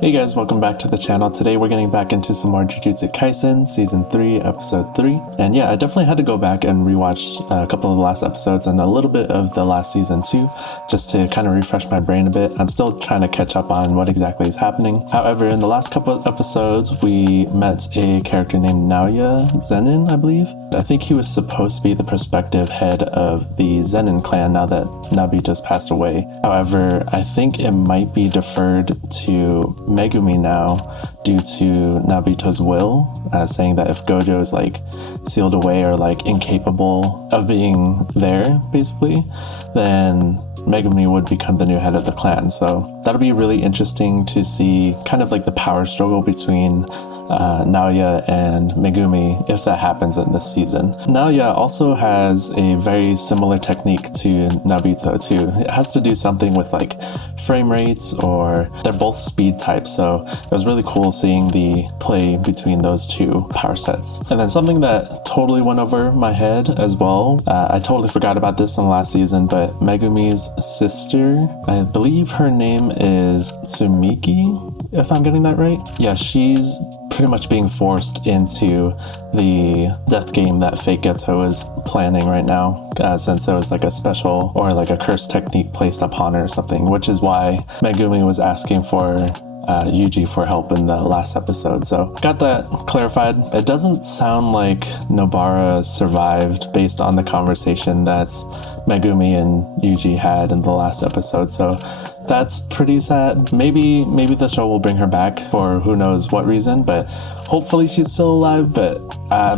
Hey guys, welcome back to the channel. Today we're getting back into some more Jujutsu Kaisen Season 3, Episode 3. And yeah, I definitely had to go back and rewatch a couple of the last episodes and a little bit of the last season too, just to kind of refresh my brain a bit. I'm still trying to catch up on what exactly is happening. However, in the last couple of episodes, we met a character named Naoya Zenin, I believe. I think he was supposed to be the prospective head of the Zenin clan now that Nobita's passed away. However, I think it might be deferred to Megumi now due to Nobita's will, saying that if Gojo is like sealed away or like incapable of being there, basically, then Megumi would become the new head of the clan. So that'll be really interesting to see kind of like the power struggle between Naoya and Megumi if that happens in this season. Naoya also has a very similar technique to Nobita too. It has to do something with like frame rates, or they're both speed types, so it was really cool seeing the play between those two power sets. And then something that totally went over my head as well, I totally forgot about this in the last season, but Megumi's sister, I believe her name is Tsumiki, if I'm getting that right. Yeah, she's pretty much being forced into the death game that Fake Geto is planning right now, since there was like a special or like a curse technique placed upon her or something, which is why Megumi was asking for Yuji for help in the last episode. So got that clarified. It doesn't sound like Nobara survived based on the conversation that Megumi and Yuji had in the last episode, so that's pretty sad. Maybe the show will bring her back for who knows what reason, but hopefully she's still alive. But I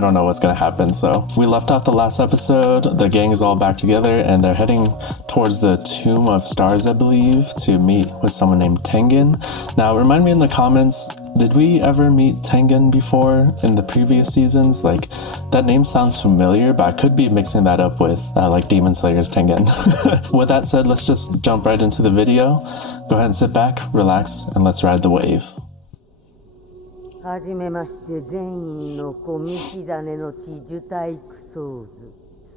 don't know what's gonna happen. So we left off the last episode. The gang is all back together and they're heading towards the Tomb of Stars, I believe, to meet with someone named Tengen. Now remind me in the comments, did we ever meet Tengen before in the previous seasons? Like, that name sounds familiar, but I could be mixing that up with like Demon Slayer's Tengen. With that said, let's just jump right into the video. Go ahead and sit back, relax, and let's ride the wave. はじめまして善意の子道真の地受体クソーズ、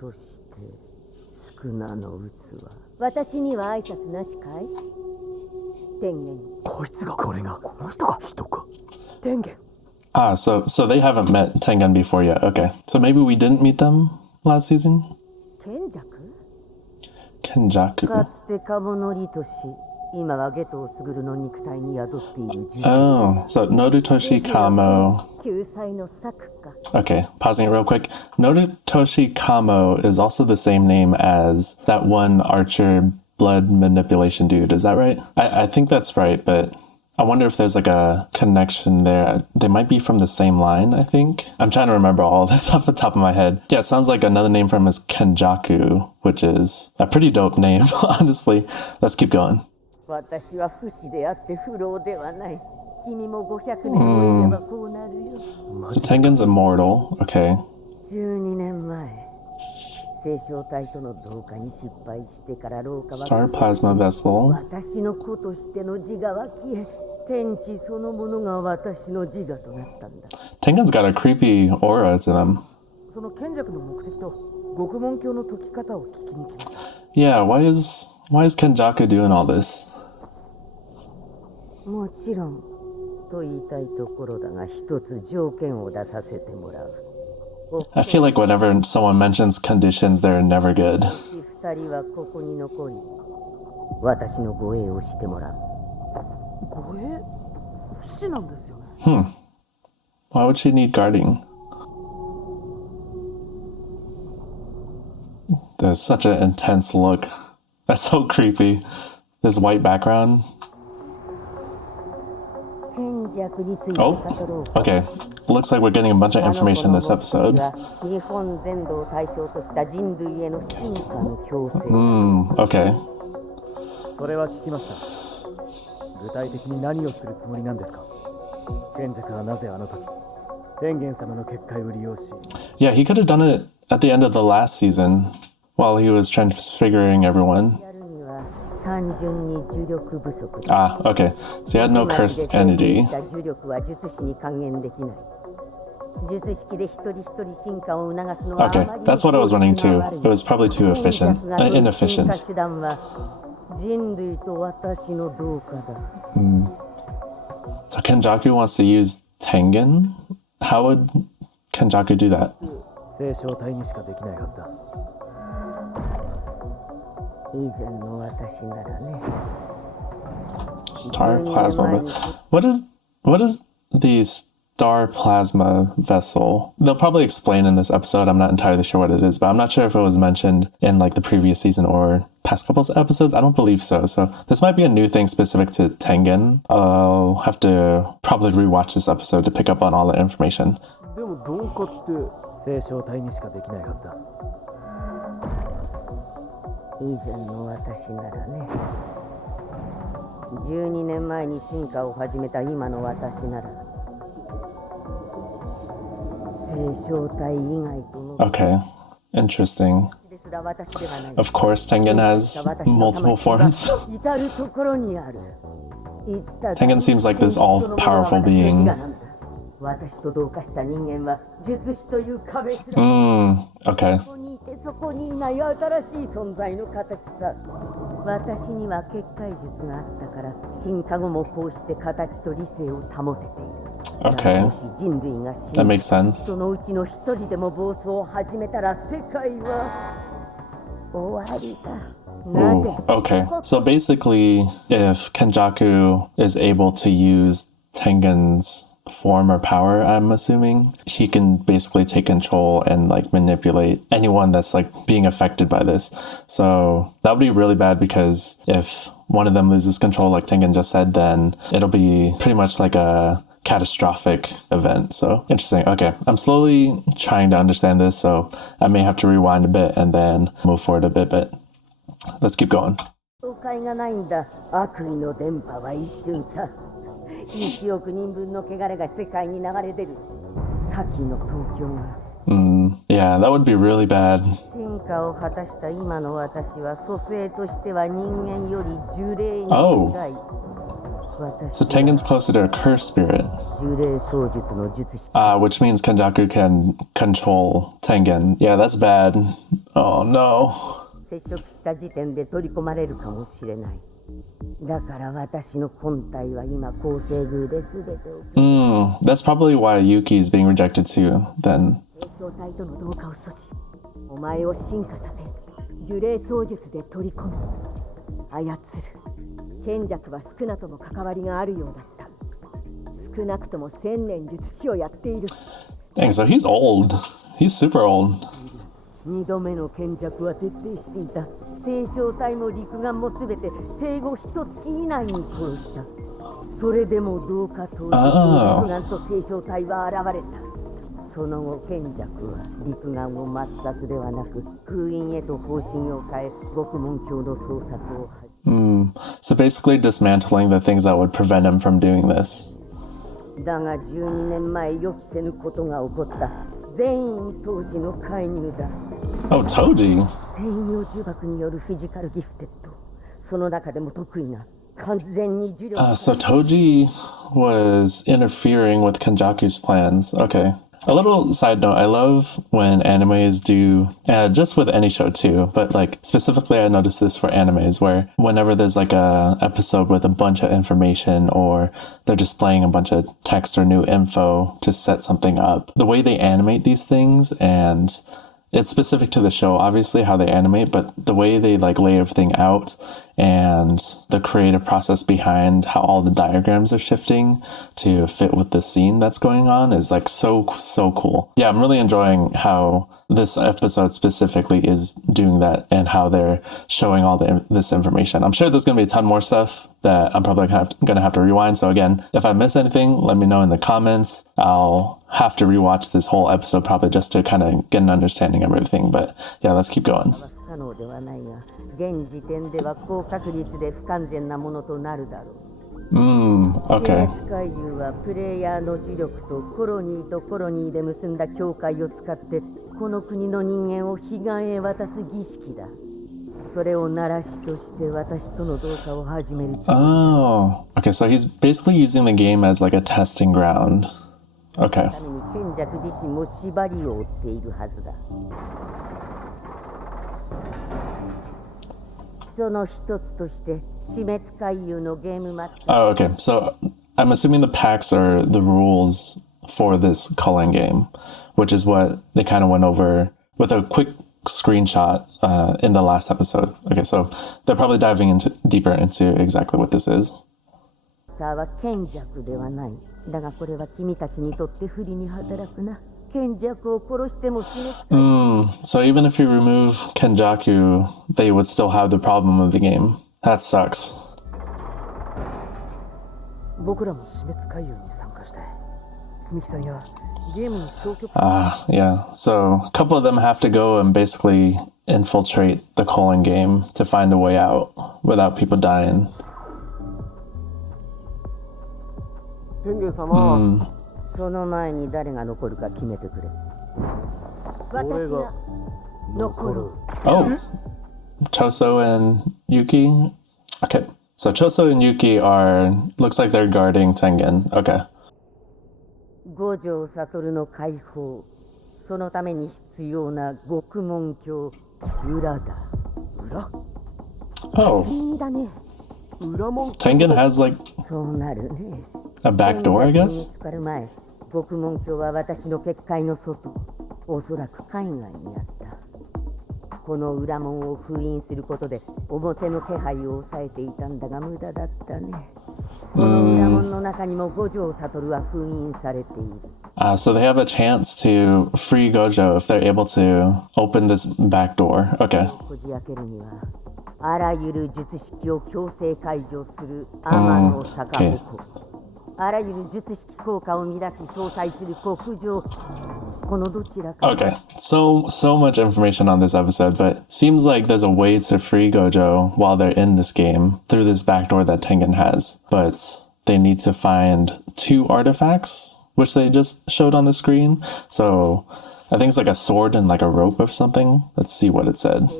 そして宿儺の器。私には挨拶なしかい？天元。こいつがこれがこの人が人か。天元。Ah, so they haven't met Tengen before yet. Okay, so maybe we didn't meet them last season. Kenjaku. Oh, so Norutoshi Kamo. Okay, pausing it real quick. Norutoshi Kamo is also the same name as that one archer blood manipulation dude. Is that right? I think that's right, but I wonder if there's like a connection there. They might be from the same line, I think. I'm trying to remember all this off the top of my head. Yeah, it sounds like another name for him is Kenjaku, which is a pretty dope name, honestly. Let's keep going. So Tengen's immortal, okay. Star plasma vessel. Tengen's got a creepy aura to them. Yeah, why is Kenjaku doing all this? I feel like whenever someone mentions conditions, they're never good. Why would she need guarding? There's such an intense look. That's so creepy. This white background. Oh, okay. Looks like we're getting a bunch of information this episode. Okay. Yeah, he could have done it at the end of the last season while he was transfiguring everyone. Ah, okay. So he had no cursed energy. Okay, that's what I was running to. It was probably too inefficient. 人類と私の同化だ。 So Kenjaku wants to use Tengen? How would Kenjaku do that? 聖書体にしかできないはずだ。以前の私ならね。 Star plasma. What is the star plasma vessel? They'll probably explain in this episode. I'm not entirely sure what it is, but I'm not sure if it was mentioned in like the previous season or past couple of episodes. I don't believe so. So this might be a new thing specific to Tengen. I'll have to probably rewatch this episode to pick up on all the information. でも同化って聖書体にしかできないはずだ。以前の私ならね。12年前に進化を始めた今の私なら聖書体以外との Okay, interesting. Of course, Tengen has multiple forms. 至るところにある。 Tengen seems like this all-powerful being. 私と同化した人間は術師という壁すら Okay. そこにいてそこにいない新しい存在の形さ。私には結界術があったから進化後もこうして形と理性を保てている。 Okay. もし人類が That makes sense. そのうちの一人でも暴走を始めたら世界は終わりだ。 Ooh, okay. So basically, if Kenjaku is able to use Tengen's form or power, I'm assuming, he can basically take control and like manipulate anyone that's like being affected by this. So that would be really bad because if one of them loses control, like Tengen just said, then it'll be pretty much like a catastrophic event. So interesting. Okay, I'm slowly trying to understand this, so I may have to rewind a bit and then move forward a bit, but let's keep going. 境界がないんだ。悪意の電波は一瞬さ。1億人分の汚れが世界に流れ出る。先の東京が。Yeah, that would be really bad. 進化を果たした今の私は蘇生としては人間より呪霊に近い。 So Tengen's closer to a cursed spirit, 呪霊操術の術師。 which means Kenjaku can control Tengen. Yeah, that's bad. Oh no. 接触した時点で取り込まれるかもしれない。だから私の本体は今構成宮で全てを。 That's probably why Yuki's being rejected too, then. 霊障体との同化を阻止。お前を進化させ、呪霊操術で取り込み、操る。賢弱は少なとも関わりがあるようだった。少なくとも1000年術師をやっている。 Dang, so he's old. He's super old. 2度目の賢弱は徹底していた。聖正体も陸眼も全て生後1月以内に殺した。それでもどうかと陸眼と聖正体は現れた。その後賢弱は陸眼を抹殺ではなく封印へと方針を変え獄門橋の捜索を始め So basically dismantling the things that would prevent him from doing this. だが12年前予期せぬことが起こった。全員当時の介入だ。 Oh, Toji. 変容呪縛によるフィジカルギフテッド。その中でも得意な完全に呪力。So Toji was interfering with Kenjaku's plans. Okay. A little side note, I love when animes do, just with any show too, but like specifically I noticed this for animes where whenever there's like a episode with a bunch of information or they're displaying a bunch of text or new info to set something up, the way they animate these things, and it's specific to the show, obviously, how they animate, but the way they like lay everything out and the creative process behind how all the diagrams are shifting to fit with the scene that's going on is like so cool. Yeah, I'm really enjoying how this episode specifically is doing that and how they're showing all this information. I'm sure there's going to be a ton more stuff that I'm probably going to have to rewind. So again, if I miss anything, let me know in the comments. I'll have to rewatch this whole episode probably just to kind of get an understanding of everything. But yeah, let's keep going. 可能ではないが、現時点では高確率で不完全なものとなるだろう。Okay. 怪獣はプレイヤーの呪力とコロニーで結んだ境界を使ってこの国の人間を彼岸へ渡す儀式だ。それを鳴らしとして私との同化を始める。Oh, okay. So he's basically using the game as like a testing ground. Okay. ために賢弱自身も縛りを負っているはずだ。その一つとして死滅回遊のゲームマッチ。 Oh, okay. So I'm assuming the packs are the rules for this culling game, which is what they kind of went over with a quick screenshot in the last episode. Okay, so they're probably diving into deeper into exactly what this is. は賢弱ではない。だがこれは君たちにとって不利に働くな。賢弱を殺しても死滅。So even if you remove Kenjaku, they would still have the problem of the game. That sucks. 僕らも死滅回遊に参加して積木さんやゲームに消極 Yeah. So a couple of them have to go and basically infiltrate the culling game to find a way out without people dying. 天元様、その前に誰が残るか決めてくれ。私が残る。 Oh, Choso and Yuki. Okay, so Choso and Yuki looks like they're guarding Tengen. Okay. 五条悟の解放、そのために必要な獄門鏡、裏だ。裏 Oh, いいだね。裏門 Tengen has like そうなるね。 a back door, I 見 guess? つかる前、獄門鏡は私の結界の外、おそらく海外にあった。この裏門を封印することで表の気配を抑えていたんだが無駄だったね。この裏門の中にも五条悟は封印されている。So they have a chance to free Gojo if they're able to open this back door. Okay. こじ開けるには、あらゆる術式を強制解除する天の逆鉾。あらゆる術式効果を乱し相殺する極上。このどちらか。 Okay. So much information on this episode, but seems like there's a way to free Gojo while they're in this game through this back door that Tengen has. But they need to find 2 artifacts, which they just showed on the screen. So I think it's like a sword and like a rope or something. Let's see what it said.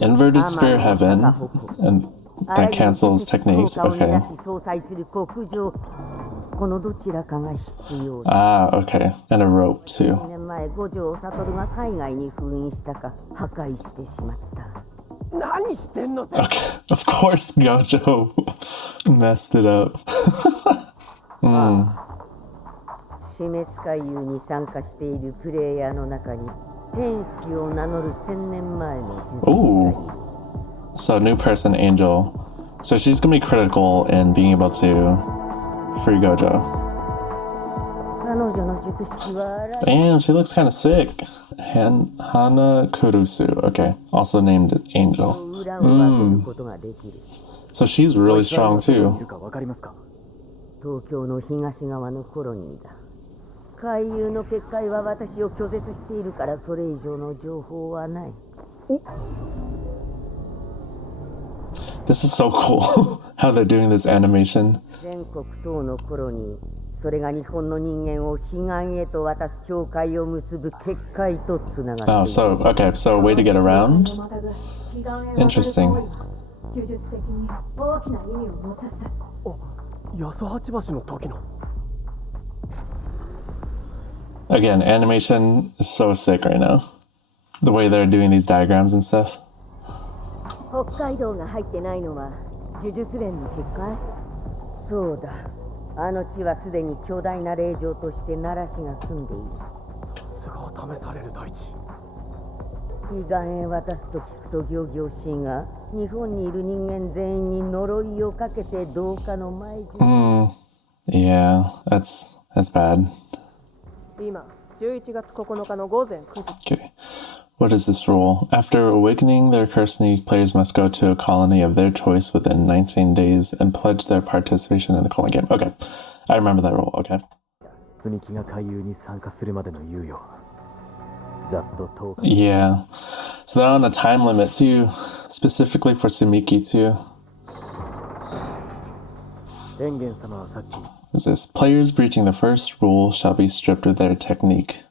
Inverted Spear Heaven, and that cancels techniques. Okay. このどちらかが必要。 Okay. And a rope too. 年前、五条悟が海外に封印したか破壊してしまった。何してんの Okay. Of course, Gojo messed it up. 死滅回遊に参加しているプレイヤーの中に天使を名乗る1000年前の術 Ooh. So new person, Angel. So she's gonna be critical in being able to free Gojo. 彼女の術式は荒い。 Damn, she looks kind of sick. Hana Kurusu. Okay. Also named Angel. 裏を分けることができる。 So she's really strong い too. るかわかりますか？東京の東側のコロニーだ。海遊の結界は私を拒絶しているからそれ以上の情報はない。 This is so cool. How they're doing this animation. 全国等のコロニー、それが日本の人間を彼岸へと渡す境界を結ぶ結界とつながっている。 Oh, so okay. So a way to get around. Interesting. 呪術的に大きな意味を持つっす。八十八橋の時の Again, animation is so sick right now. The way they're doing these diagrams and stuff. 北海道が入ってないのは呪術連の結界？そうだ。あの地はすでに巨大な霊場として奈良市が住んでいる。すが試される大地。彼岸へ渡すと聞くと仰々しいが、日本にいる人間全員に呪いをかけて同化の前に。Yeah, that's bad. 今、11月9日の午前9時。 Okay. What is this rule? After awakening their curse, new players must go to a colony of their choice within 19 days and pledge their participation in the Culling game. Okay. I remember that rule. Okay. 積み木が回遊に参加するまでの猶予。ざっと10日。 Yeah. So they're on a time limit too, specifically for Sumiki too. 天元様はさっき Is this players breaching the first rule shall be stripped of their technique?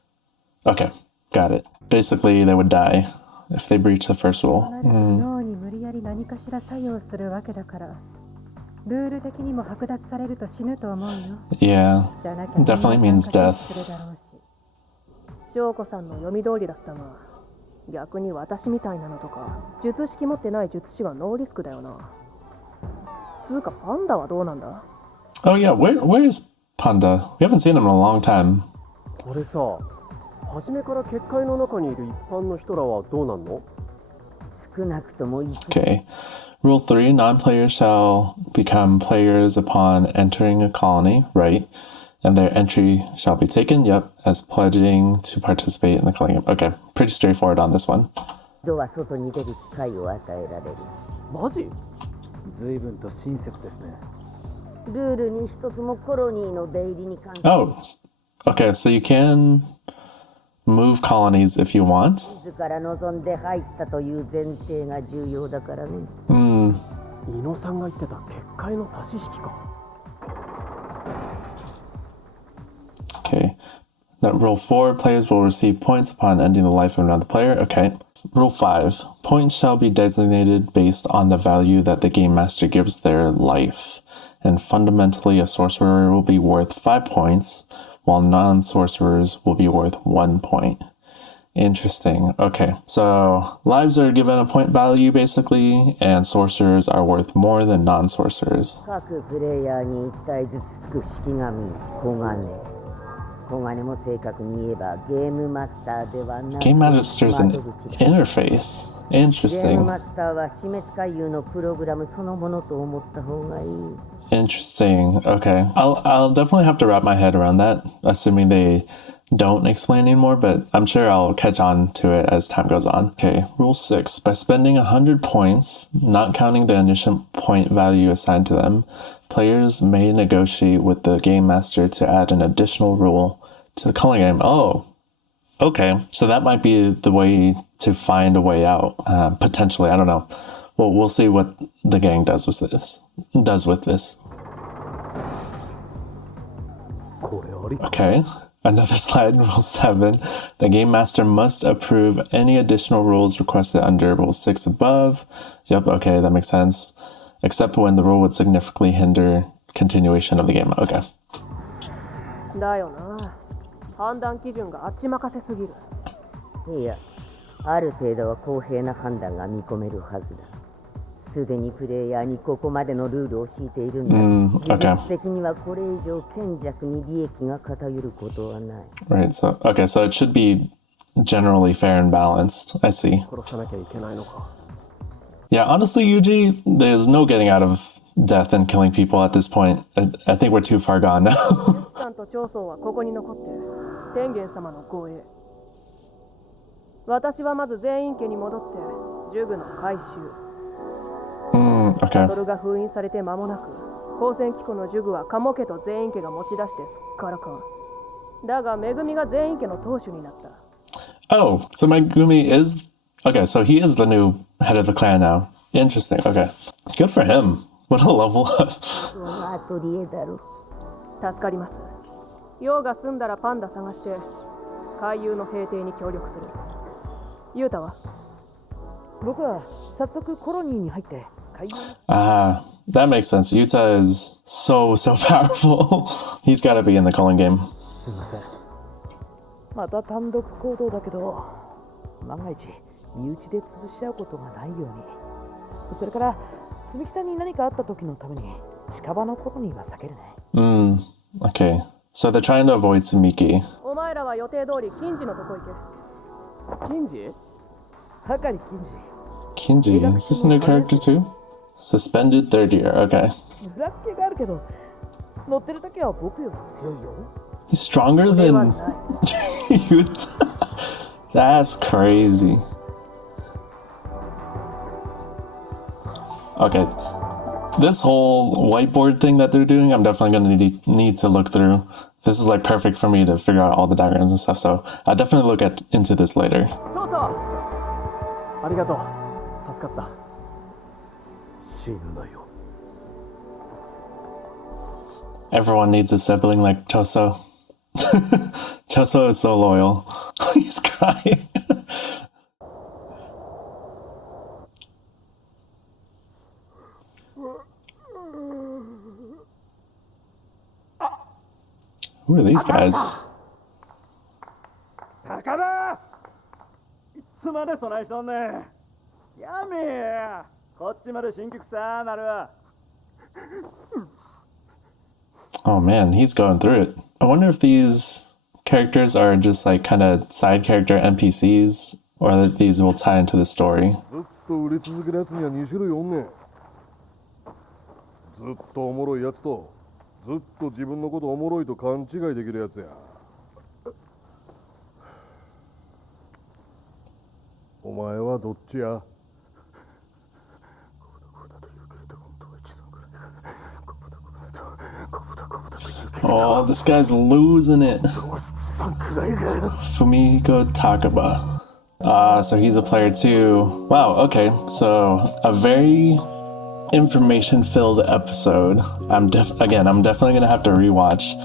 Okay, got it. Basically, they would die if they breach the first rule. 脳に無理やり何かしら作用するわけだから、ルール的にも剥奪されると死ぬと思うよ。 Yeah, じゃなきゃ definitely means 参加す death. るだろうし。翔子さんの読み通りだったわ。逆に私みたいなのとか術式持ってない術師はノーリスクだよな。つうかパンダはどうなんだ？ Oh yeah, where is Panda? We haven't seen him in a long time. これさ、初めから結界の中にいる一般の人らはどうなんの？少なくともいく Okay. Rule 3, non-players shall become players upon entering a colony, right? And their entry shall be taken, yep, as pledging to participate in the Culling Game. Okay, pretty straightforward on this one. 一度は外に出る機会を与えられる。マジ？随分と親切ですね。ルールに一つもコロニーの出入りに関して Oh, okay, so you can move colonies if you want. 自ら望んで入ったという前提が重要だからね。伊野さんが言ってた結界の足し引きか。Okay. Now, rule 4, players will receive points upon ending the life of another player. Okay. Rule 5, points shall be designated based on the value that the game master gives their life. And fundamentally, a sorcerer will be worth 5 points, while non-sorcerers will be worth 1 point. Interesting. Okay, so lives are given a point value basically, and sorcerers are worth more than non-sorcerers. 各プレイヤーに1体ずつつく式神、小金。小金も正確に言えばゲームマスターではない。 Game Master's an interface. ゲーム Interesting. マスターは死滅回遊のプログラムそのものと思った方がいい。 Interesting. Okay. I'll definitely have to wrap my head around that, assuming they don't explain anymore, but I'm sure I'll catch on to it as time goes on. Okay, rule 6. By spending 100 points, not counting the initial point value assigned to them, players may negotiate with the game master to add an additional rule to the Culling Game. Oh, okay. So that might be the way to find a way out, potentially. I don't know. Well, we'll see what the gang does with this. Okay. Another slide, Rule 7. The Game Master must approve any additional rules requested under Rule 6 above. Yep, okay, that makes sense. Except when the rule would significantly hinder continuation of the game. Okay. だよな。判断基準があっち任せすぎる。いや、ある程度は公平な判断が見込めるはずだ。すでにプレイヤーにここまでのルールを敷いているんだ。Okay. 技術的にはこれ以上賢弱に利益が偏ることはない。Right, so it should be generally fair and balanced. I see. 殺さなきゃいけないのか。Yeah, honestly, Yuji, there's no getting out of death and killing people at this point. I think we're too far gone now. さんと長宗はここに残って天元様の護衛。私はまず全員家に戻って呪具の回収。Okay. バトルが封印されて間もなく光線機構の呪具は鴨家と全員家が持ち出してすっからかん。だがめぐみが全員家の当主になった。 Oh, so Megumi is... Okay, so he is the new head of the clan now. Interesting, okay. Good for him. What a level up. アトリエだろ。助かります。用が済んだらパンダ探して海遊の平定に協力する。ユータは？僕は早速コロニーに入って海遊。Ah, that makes sense. Yuta is so powerful. He's got to be in the Culling Game. すみません。また単独行動だけど、万が一身内で潰し合うことがないように。それから積木さんに何かあった時のために近場のコロニーは避けるね。Okay. So they're trying to avoid Sumiki. お前らは予定通り金次のとこ行け。金次？係金次。 Kinji, is this a new character too? Suspended third year, okay. 裏付けがあるけど、乗ってる時は僕より強いよ。 He's stronger than Yuta. That's crazy. Okay. This whole whiteboard thing that they're doing, I'm definitely going to need to look through. This is like perfect for me to figure out all the diagrams and stuff, so I'll definitely look into this later. そうそう。ありがとう。助かった。死ぬなよ。 Everyone needs a sibling like Choso. Choso is so loyal. He's crying. Who are these guys? 高田！いつまでそないしとんねん。やめや。こっちまで新規さなる。Oh man, he's going through it. I wonder if these characters are just like kind of side character NPCs, or that these will tie into the story. ずっと売れ続けるやつには2種類おんねん。ずっとおもろいやつと、ずっと自分のことおもろいと勘違いできるやつや。お前はどっちや？ Oh, this guy's losing it. Fumiko Takaba. So he's a player too. Wow, okay. So a very information-filled episode. I'm definitely gonna have to rewatch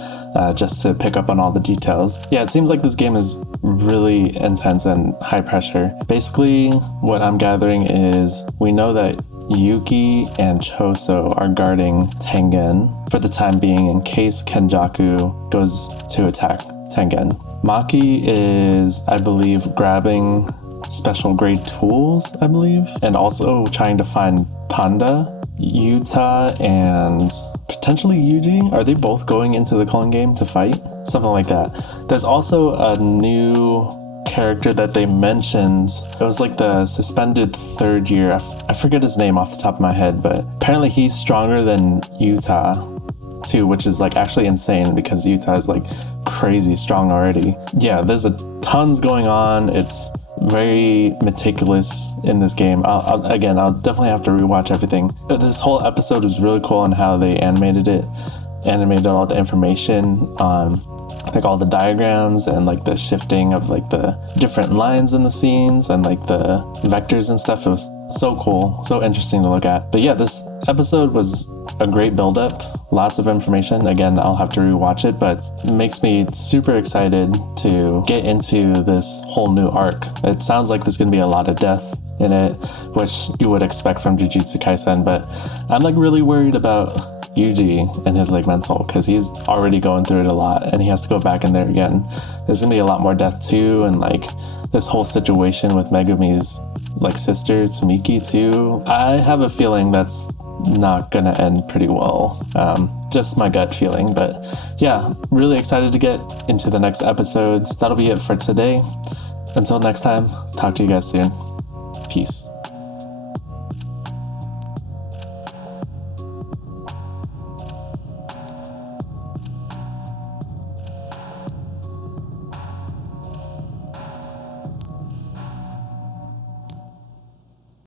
just to pick up on all the details. Yeah, it seems like this game is really intense and high pressure. Basically, what I'm gathering is we know that Yuki and Choso are guarding Tengen for the time being in case Kenjaku goes to attack Tengen. Maki is, I believe, grabbing special grade tools, I believe, and also trying to find Panda. Yuta and potentially Yuji, are they both going into the Culling game to fight? Something like that. There's also a new character that they mentioned. It was like the suspended third year. I forget his name off the top of my head, but apparently he's stronger than Yuta too, which is like actually insane because Yuta is like crazy strong already. Yeah, there's tons going on. It's very meticulous in this game. I'll definitely have to rewatch everything. This whole episode was really cool on how they animated all the information on like all the diagrams and like the shifting of like the different lines in the scenes and like the vectors and stuff. It was so cool, so interesting to look at. But yeah, this episode was a great build-up, lots of information. Again, I'll have to rewatch it, but it makes me super excited to get into this whole new arc. It sounds like there's going to be a lot of death in it, which you would expect from Jujutsu Kaisen, but I'm like really worried about Yuji and his like mental, because he's already going through it a lot and he has to go back in there again. There's gonna be a lot more death too, and like this whole situation with Megumi's like sister Tsumiki too. I have a feeling that's not gonna end pretty well. Just my gut feeling, but yeah, really excited to get into the next episodes. That'll be it for today. Until next time, talk to you guys soon. Peace.